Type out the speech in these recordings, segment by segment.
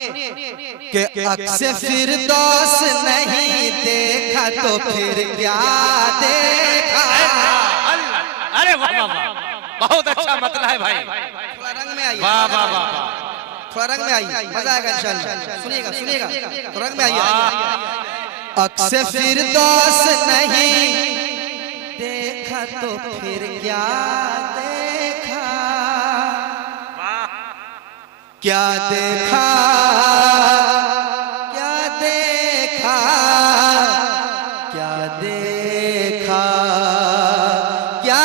कि अक्से फिर दोस्त नहीं देखा तो फिर क्या देखा। अरे वाह वाह वाह, बहुत अच्छा मतलब है भाई। थोड़ा रंग में आइए, वाह वाह वाह, थोड़ा रंग में आइए, मजा आएगा इंशाल्लाह। सुनिएगा सुनिएगा, तो रंग में आइए। अक्से फिर दोस्त नहीं देखा तो फिर क्या देखा, क्या देखा क्या देखा क्या देखा क्या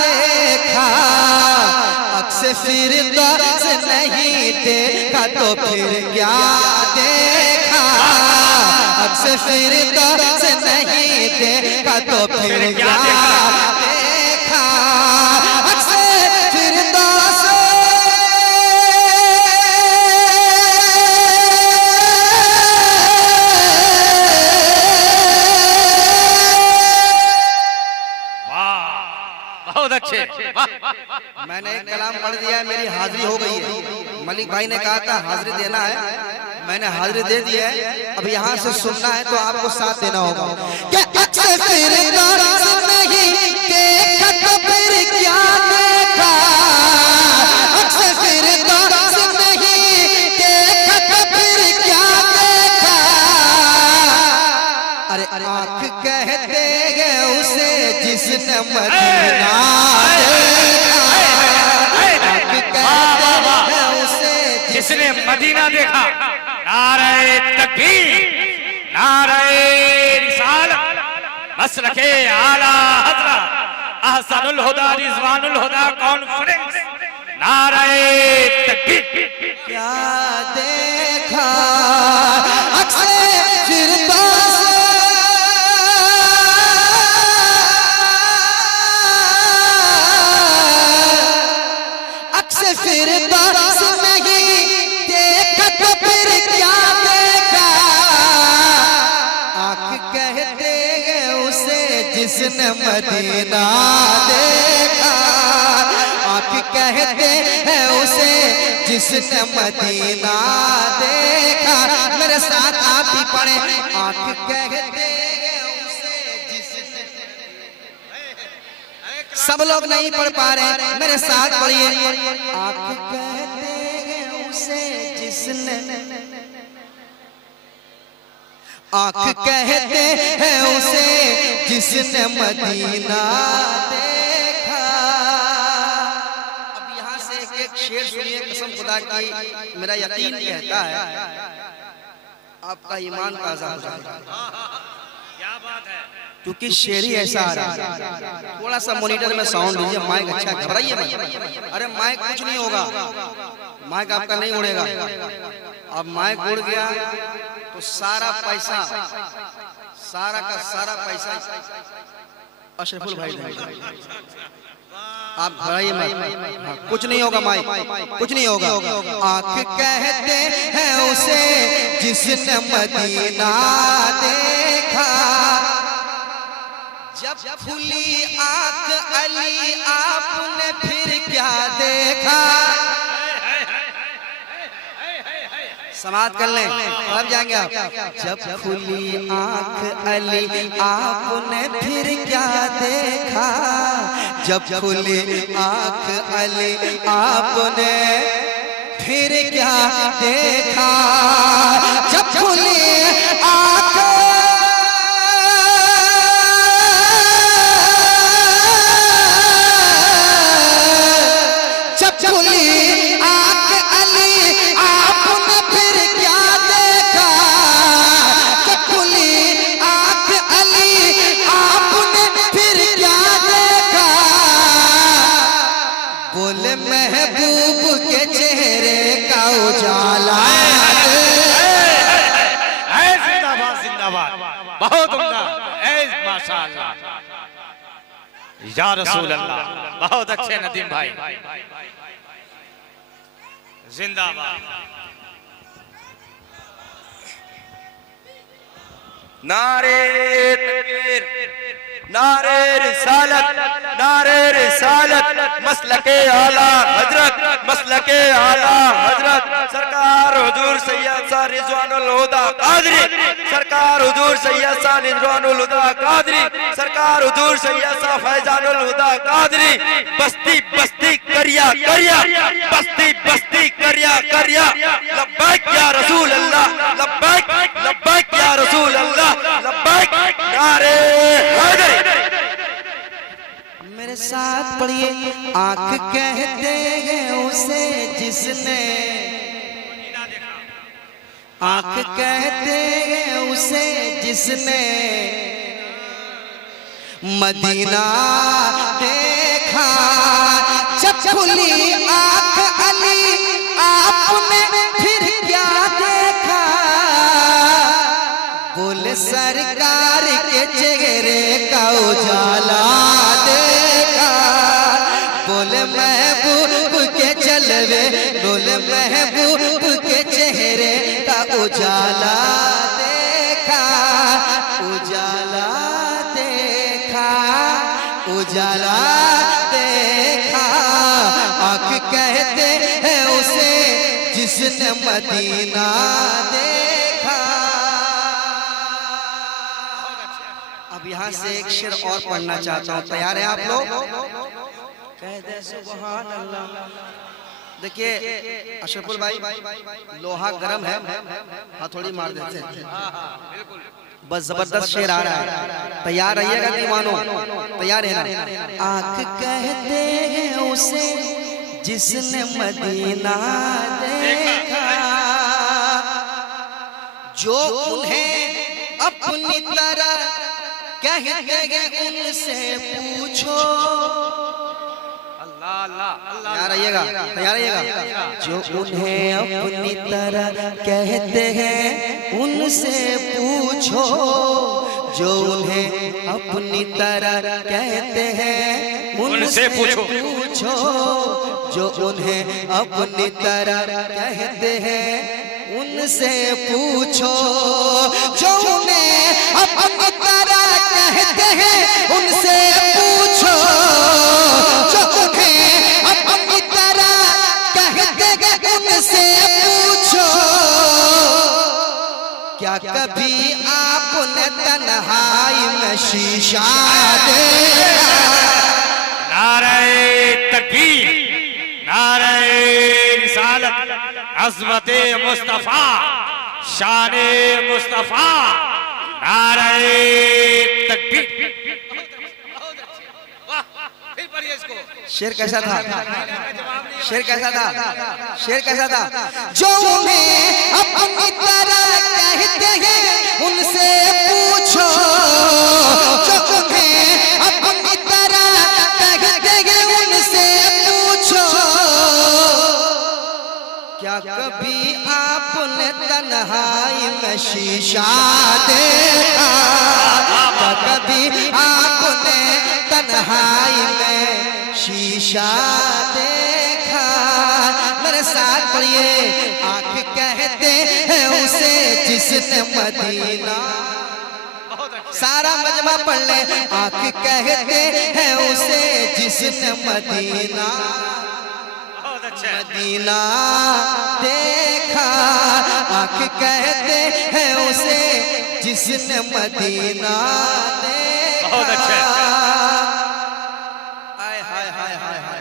देखा। अक्से फिर दोस्त नहीं देखा तो फिर क्या देखा, अक्से फिर दोस्त नहीं देखा तो फिर क्या देखा। अक्से फिर दोस्त अच्छे। मैंने एक कलाम पढ़ दिया है, मेरी हाजिरी हो गई है। मलिक भाई ने कहा था हाजिरी देना है, मैंने हाजिरी दे दी है। अब यहाँ से सुनना है तो आपको साथ देना होगा। क्या अक्से फिर दोस्त नहीं देखा तो फिर क्या देखा, अक्से फिर दोस्त नहीं देखा तो फिर क्या देखा। अरे आँख कहते हैं उसे जिसने मदीना जिसने मदीना देखा। नारे तकबीर, नारे रिसालत, मसलके आला हज़रत अहसनुल हुदा रिज़वानुल हुदा कॉन्फ्रेंस। नारे तकबीर। क्या देखा अक्से फिर दोस्त, अक्से फिर दोस्त नहीं देखा तो फिर क्या देखा। आँख कहते हैं उसे जिसने मदीना देखा, आँख कहते हैं उसे जिसने मदीना देखा। मेरे साथ आप भी पढ़े। आँख कहते हैं उसे जिसने, सब लोग नहीं पढ़ पा रहे, मेरे साथ पढ़िए। आँख कहते हैं उसे जिसने, आँख कहते हैं उसे जिसने मदीना देखा। अब यहाँ से एक शेर सुनिए, कसम खुदा की मेरा यकीन कहता है आपका ईमान ताजा हो जाएगा। क्या बात है, क्योंकि शेर ही ऐसा आ रहा है। थोड़ा सा मॉनिटर में साउंड दीजिए, माइक अच्छा, घबराइए मत। अरे माइक कुछ नहीं होगा, माइक आपका नहीं उड़ेगा। अब माइक उड़ गया तो सारा पैसा, सारा का सारा पैसा अशरफुल भाई देंगे। आप घबराइए मत, कुछ नहीं होगा, माइक कुछ नहीं होगा। आँख कहते हैं उसे जिसने मदीना देखा, जब खुली आँख अली आपने फिर क्या देखा। समाप्त कर लें, अब जाएंगे आप। जब खुली आँख अली आपने फिर क्या देखा, जब खुली आँख अली आपने फिर क्या देखा। जब खुली आँख, जब खुली आँख अली आपने फिर क्या देखा, जब खुली आँख अली आपने फिर क्या देखा। बोले महबूब के चेहरे का उजाला, जिंदाबाद जिंदाबाद, बहुत उम्दा, माशाअल्लाह, या रसूल अल्लाह, बहुत अच्छे नदीम भाई, जिंदाबाद। नारे तकबीर, नारे रिसालत, नारे रिसालत, मसलके आला हजरत, मसलके आला हजरत सरकार हुजूर सैयद शाह रिजवानुल हुदा कादरी, सरकार हुजूर सैयद शाह रिजवानुल हुदा कादरी, सरकार हुजूर सैयद शाह फैजानुल हुदा कादरी, बस्ती बस्ती करिया करिया, बस्ती बस्ती करिया करिया, लब्बैक या रसूल अल्लाह, लब्बैक लब्बैक या रसूल अल्लाह, लब्बैक नारे हैदर। मेरे साथ पढ़िए, आंख कहते हैं उसे जिसने, आंख कहते हैं उसे जिसने मदीना देखा। जब खुली आंख अली आपने फिर क्या देखा, बोले सरकार के चेहरे का उजाला देखा, बोले महबूब के जलवे, बोले महबूब के चेहरे का उजाला देखा, उजाला देखा, उजाला देखा। आँख कहते हैं उसे जिसने मदीना देखा। अब यहाँ से एक शेर और पढ़ना चाहता हूँ, तैयार हैं आप लोग? कह दे सुभान अल्लाह। देखिए अशरफुल भाई, लोहा गरम है, हथौड़ी मार देते हैं। बस जबरदस्त शेर आ रहा है, तैयार रहिएगा दीवानो, तैयार है ना? आँख कहते हैं उसे जिसने मदीना देखा, जो उन्हें अपनी तरह कहते हैं उनसे पूछो। तैयार रहिएगा, तैयार रहिएगा। जो उन्हें अपनी तरह कहते हैं उनसे पूछो, जो उन्हें अपनी तरह कहते हैं उनसे पूछो, जो उन्हें अपनी तरह कहते हैं उनसे पूछो, जो उन्हें अपनी तरह कहते हैं उनसे पूछो, जो उन्हें अपनी तरह कहते हैं उनसे पूछो। क्या कभी आपने तन्हाई में शीशा देखा? नारे तकबीर, नारे रिसालत, अज़मते मुस्तफा, शाने मुस्तफा, नारे तकबीर। शेर कैसा था? शेर कैसा था? शेर कैसा था? जो उन्हें अपनी तरह कहते हैं उनसे पूछो, जो उन्हें अपनी तरह कहते हैं उनसे पूछो। क्या कभी आपने तन्हाई में शीशा देखा? क्या कभी आपने तन्हाई में शीशा देखा? मेरे साथ पढ़िए, आँख कहते हैं उसे जिसने मदीना, सारा मजमा पढ़ ले। आँख कहते हैं उसे जिसने मदीना, मदीना देखा। आँख कहते हैं उसे जिसने मदीना देखा। बहुत अच्छा। हाय हाय हाय हाय हाय,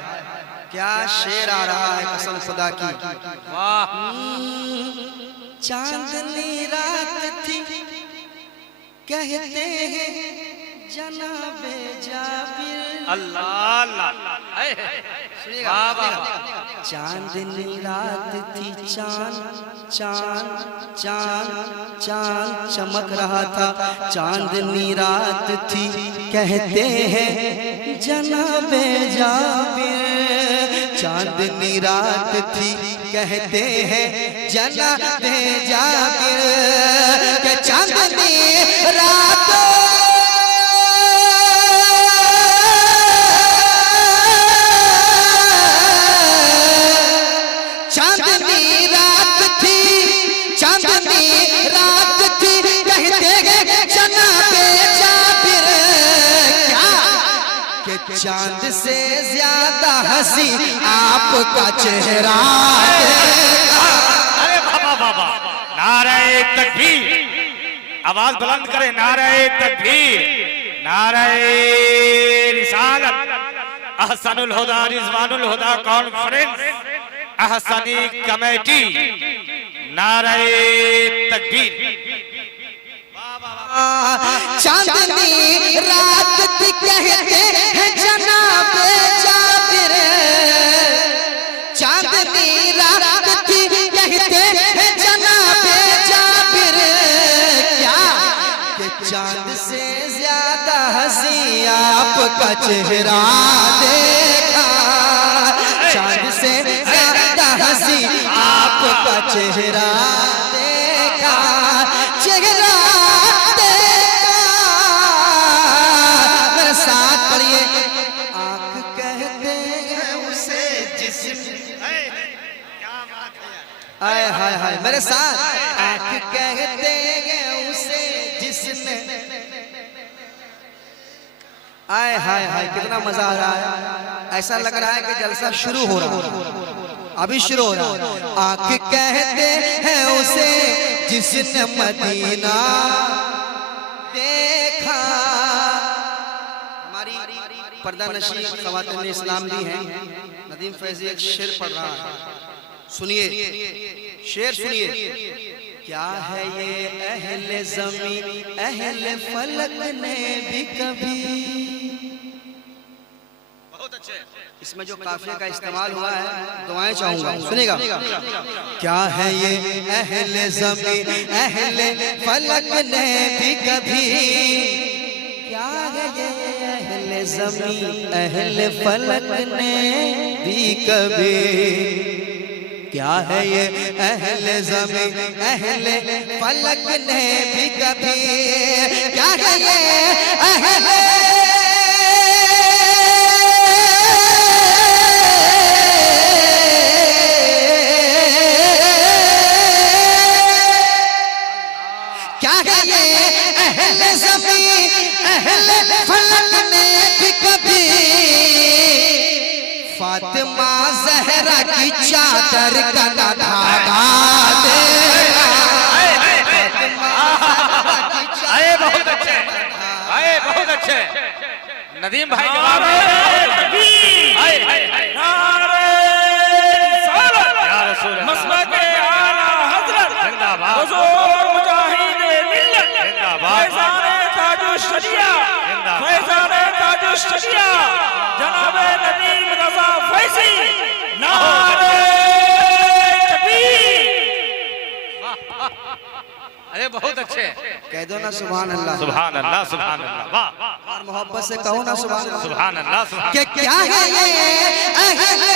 क्या शेर आ रहा है कसम खुदा की। वाह। चांदनी रात थी कहते हैं जनाबे जाबिर। अल्लाह अल्लाह, वाह वाह। चांदनी रात थी, चांद चांद चांद चांद चमक रहा था। चांदनी रात थी कहते हैं जनाबे जाबिर। चांदनी रात थी कहते हैं जनाबे जाबिर। के चांदनी रात चांद से ज्यादा हंसी आपका चेहरा। अरे बाबा बाबा नारे तकबीर, आवाज बुलंद करें, नारे तकबीर, नारे रिसालत। अहसनुल हुदा रिजवानुल हुदा कॉन्फ्रेंस अहसनी कमेटी, नारे तकबीर। चांदनी रात थी कहते हैं जनाबे जाबिर, चांदनी रात थी कहते हैं जनाबे जाबिर, क्या कि चांद से ज्यादा हंसी आपका चेहरा देखा, चांद से ज्यादा हंसी आपका चेहरा देखा, चेहरा हाय हाय हाय मेरे साथ, आँख कहते हैं उसे जिसने, आय हाय हाय कितना मजा आ रहा है, ऐसा लग रहा है कि जलसा शुरू हो रहा है, अभी शुरू हो रहा है। आँख कहते हैं उसे जिसने मदीना देखा। हमारी पर्दा नशी ख़वातीन ने इस्लाम दी है, नदीम फैजी एक शेर पढ़ रहा है, सुनिए शेर सुनिए। क्या है ये अहले ज़मीं अहले फलक ने भी कभी, बहुत अच्छे, इसमें जो काफिले का इस्तेमाल हुआ है दुआएं चाहूंगा, सुनेगा। क्या है ये अहले ज़मीं अहले फलक ने भी कभी, क्या है ये अहले ज़मीं अहले फलक ने भी कभी, क्या है ये अहले ज़मीं अहले फलक ने भी कभी, क्या है ये अहले क्या है ये अहले ज़मीं अहले फलक ने भी कभी, फातिमा ज़हरा की चादर का धागा देखा, आए बहुत अच्छे, आए बहुत अच्छे, नदीम भाई जवाब मसलके आला हज़रत जिंदाबाद, हुज़ूर मुजाहिदे मिल्लत जिंदाबाद, फैज़ाने ताजुश शरिया जिंदाबाद, फैज़ाने ताजुश शरिया जनाबे नदीम रज़ा फैज़ी, नारे तकबीर। अरे बहुत अच्छे, कह दो ना सुभान अल्लाह, सुभान अल्लाह, सुभान अल्लाह, वाह, और मोहब्बत से कहो ना सुभान अल्लाह, सुभान अल्लाह, सुभान कि क्या है ये अहले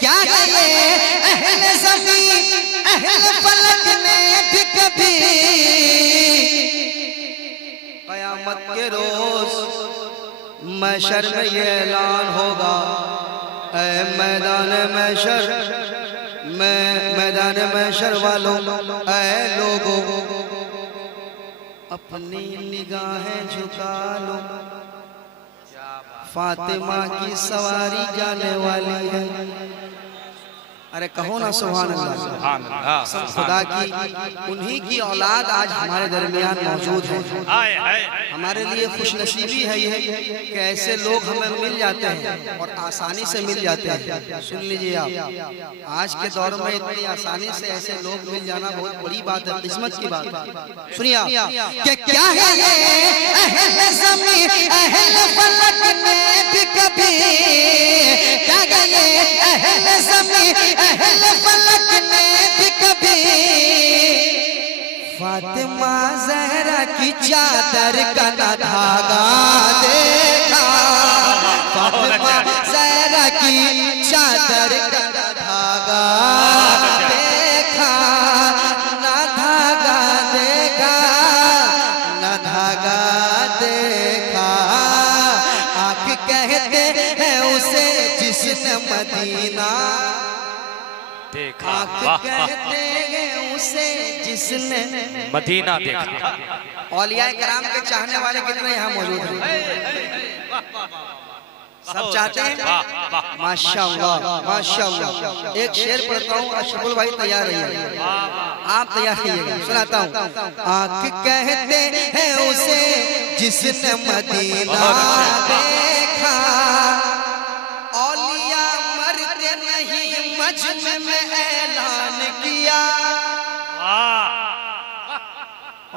क्या है ये अहले ज़मीं अहले फलक ने भी कभी, क़यामत के रोज महशर में ये ऐलान होगा, ऐ मैदान महशर, मैदान महशर वालों, ऐ लोगों अपनी निगाहें झुका लो, फातिमा की सवारी जाने वाली है। अरे कहो ना सुभान अल्लाह, सुभान अल्लाह, खुदा की उन्हीं की औलाद आज हमारे दरमियान मौजूद है। आए आए, हमारे लिए खुशनसीबी है ये कि ऐसे लोग हमें मिल जाते हैं और आसानी से मिल जाते हैं। सुन लीजिए आप, आज के दौर में इतनी आसानी से ऐसे लोग मिल जाना बहुत बड़ी बात है, किस्मत की बात है। सुनिए आप, कि क्या है ये अहले ज़मीं अहले फलक ने भी कभी, क्या है ये अहले ज़मीं अहले फलक ने भी कभी, फातिमा ज़हरा की चादर का धागा देखा, फातिमा ज़हरा की चादर का धागा देखा, ना धागा देखा, ना धागा देखा, आँख कहते हैं उसे जिसने मदीना देखा, आँख वाह वाह, कहते हैं उसे जिसने मदीना देखा। औलिया कराम के चाहने वाले कितने यहाँ मौजूद हैं? सब चाहते हैं? माशाअल्लाह माशाअल्लाह। एक शेर पढ़ता हूँ, अशरफुल भाई तैयार रहिए, आप तैयार रहिएगा, सुनाता हूँ। आँख कहते हैं उसे जिसने मदीना देखा, औलिया मरते नहीं मजमे में ऐलान किया।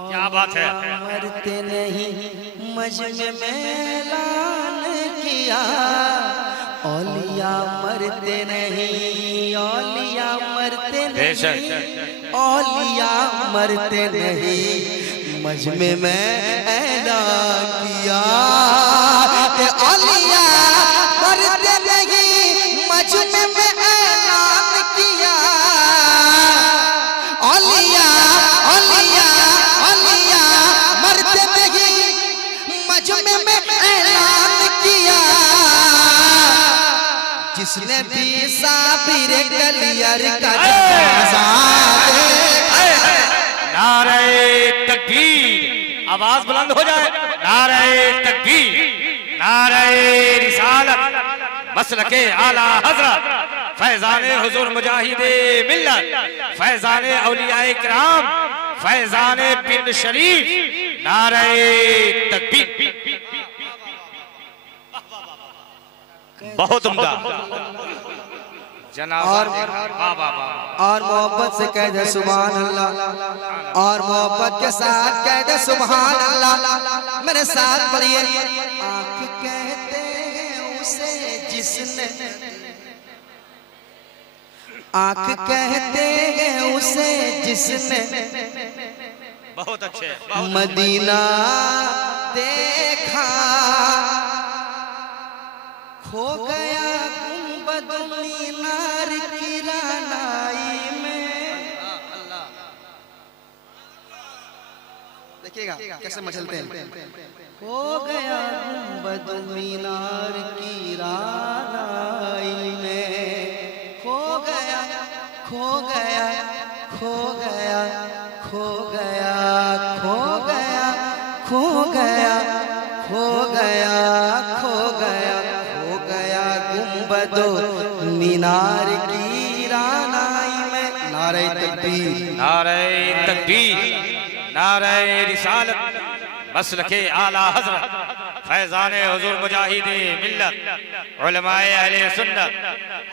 क्या बात है। मरते नहीं मजमे में ऐलान किया, औलिया मरते नहीं, औलिया मरते नहीं, औलिया मरते नहीं, मजमे में ऐलान किया। औलिया मरते नहीं, मजमे में ऐलान किया। औलिया औलिया औलिया मरते नहीं, मजमे में ऐलान किया। जिसने भी साबिर कलियर का जनाजा देखा। नारे तकबीर, आवाज बुलंद हो जाए। नारे तकबीर, नारे रिसालत, मसलके आला हजरत फैजाने हुजूर मुजाहिदे मिल्लत, फैजाने औलियाए किराम, फैजाने पिंड शरीफ। नारे तकबीर। बहुत उम्दा जनाब। और मोहब्बत से कह दे सुभान अल्लाह, और मोहब्बत के साथ कह दे सुभान अल्लाह। मेरे साथ पढ़िए। आँख कहते हैं उसे जिसने, आँख कहते हैं उसे जिसने बहुत अच्छे। मदीना देखा, खो गया गुंबद मीनार की रानाई में। देखिएगा कैसे मचलते हैं। खो गया गुंबद मीनार की रानाई में, खो गया खो गया खो गया खो गया खो गया खो गया खो गया खो गया खो गया गुंबदो मीनार की रानाई में। नारे तकबीर, नारे तकबीर, नारे रिसालत, मसलके आला हजरत फैजाने हुजूर मुजाहिदे मिल्लत उलमाए अहले सुन्नत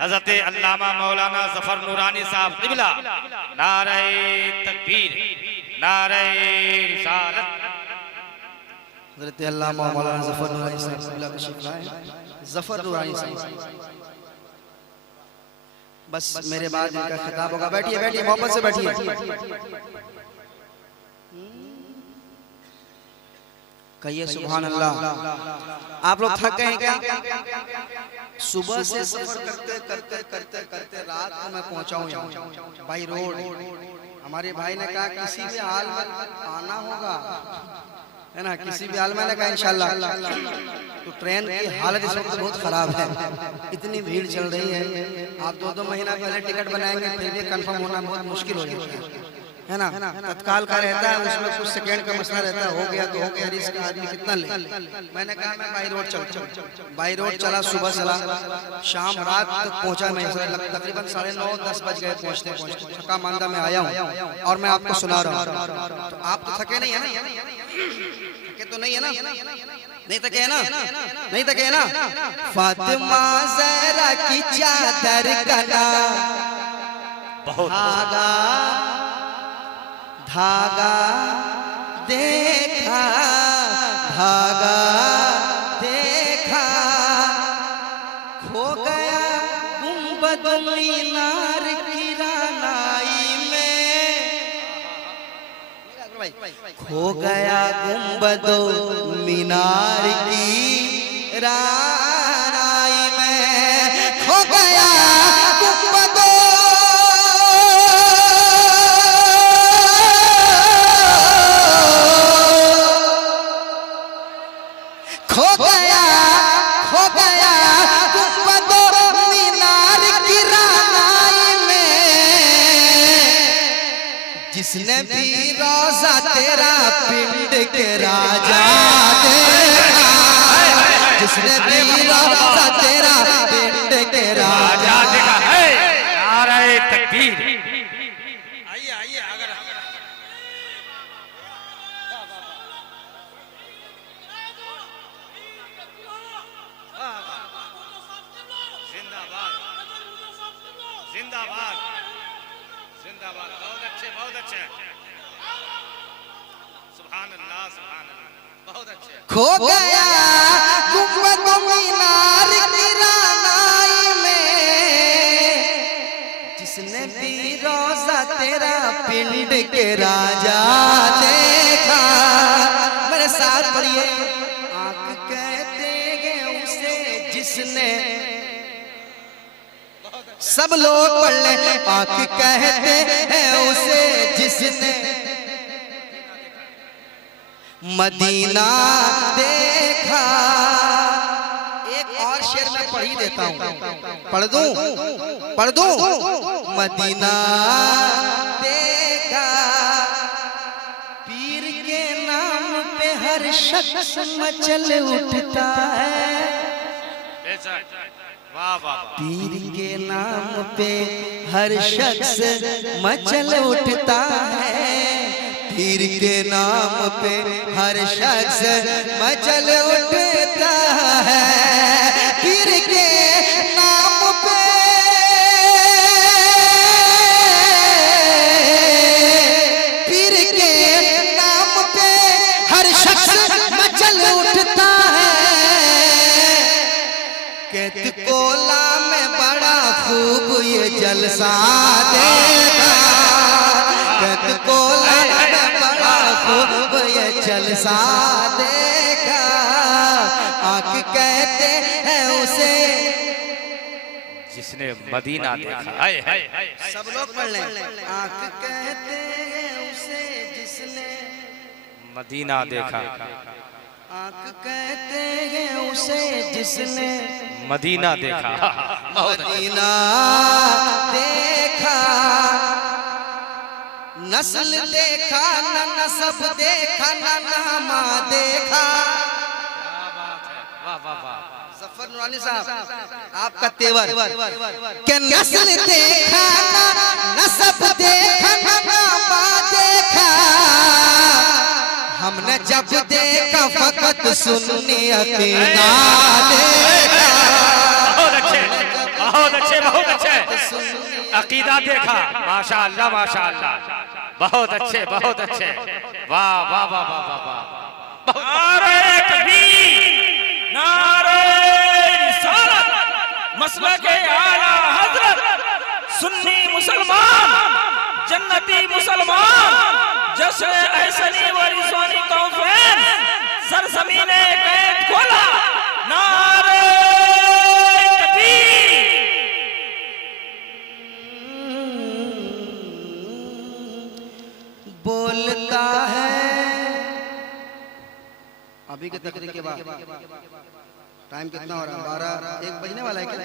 हजरत अल्लामा मौलाना जफर नूरानी साहब क़िबला। नारे तकबीर, नारे रिसालत। हजरत अल्लामा मौलाना जफर नूरानी साहब क़िबला तशरीफ लाए। जफर नूरानी साहब, बस मेरे बाद इनका खिताब होगा। बैठिए बैठिए, मोहब्बत से बैठिए। कहिए सुभान अल्लाह। आप लोग थक गए हैं क्या? सुबह से सफर करते करते करते करते रात को मैं पहुंचा हूं यहाँ बाई रोड। हमारे भाई ने कहा किसी भी हाल में आना होगा, है ना, किसी भी हाल में कहा इंशाल्लाह। तो ट्रेन की हालत इस वक्त बहुत खराब है, इतनी भीड़ चल रही है। आप 2-2 महीना पहले टिकट बनाएंगे फिर भी कंफर्म होना बहुत मुश्किल हो जाता है ना। तत्काल का रहता है, उसमें कुछ सेकंड का मसला रहता है, हो गया तो हो गया, रिस्क आदमी कितना ले। मैंने कहा मैं बाई रोड बाई रोड चला, सुबह चला, शाम रात तक पहुंचा। मैं तकरीबन 9:30-10 बज गए पहुंचते पहुंचते। थका मांदा मैं आया हूँ और मैं आपको सुना रहा हूँ। तो आप तो थके नहीं है ना? थके तो नहीं है ना? नहीं थके है ना? नहीं थके है ना? फातिमा ज़हरा की चादर का धागा धागा देखा, धागा देखा, खो गया गुंबद मीनार की रानाई में। खो गया गुंबद मीनार की रानाई में, खो गया गुंबद जिसने भी रोजा तेरा पिंड के राजा देखा। जिसने पीरा सा तेरा पिंड के राजा देखा है। नारे तकबीर। आइए आइए अगर जिंदाबाद जिंदाबाद जिंदाबाद। बहुत अच्छे बहुत अच्छे। सुभान अल्लाह बहुत अच्छे। खो गया गुंबद मीनार की रानाई में, जिसने भी रोजा तेरा पिंड के राजा देखा। मेरे साथ पढ़िए। आंख कहते हैं उसे जिसने, सब लोग पढ़ ले। आंख कहते हैं उसे जिसने मदीना देखा। एक और शेर मैं पढ़ ही देता हूं, पढ़ दूं। मदीना देखा, पीर के नाम पे हर शख्स मचल उठता है। वाह वाह। पीर के नाम पे हर शख्स मचल उठता है। पीर के नाम पे हर शख्स मचल उठता है। पीर के नाम पे, पीर के नाम पे हर शख्स मचल उठता है। कहत कोला में बड़ा खूब ये जलसा देखा। कहत कोला खूब ये जलसा देखा। आंख कहते हैं उसे जिसने मदीना देखा। हाय हाय हाय। सब लोग पढ़ लें। आंख कहते हैं उसे जिसने मदीना देखा। आंख कहते हैं उसे जिसने मदीना देखा। मदीना देखा। नस्ल देखा न नसब देखा न नामा देखा। वाह वाह वाह। जफर नूरानी साहब आपका तेवर के नस्ल देखा न नसब देखा न नामा देखा। हमने जब देखा फकत सुन्नी अकीदा देखा। बहुत अच्छे बहुत अच्छे बहुत अच्छे। अकीदा देखा। माशाअल्लाह माशाअल्लाह। बहुत अच्छे बहुत अच्छे। वाह वाह वाह वाह वाह वाह। नारे तकबीर, नारे रिसालत, मसलक आला हजरत, सुन्नी मुसलमान, जन्नती मुसलमान, जश्न एहसनी व रिज़वानी कॉन्फ्रेंस, सरज़मीने कैद खोला। नारे तकबीर। बोलता है अभी के तकरीर के बाद। टाइम कितना हो रहा है? 12 1 बजने वाला है क्या?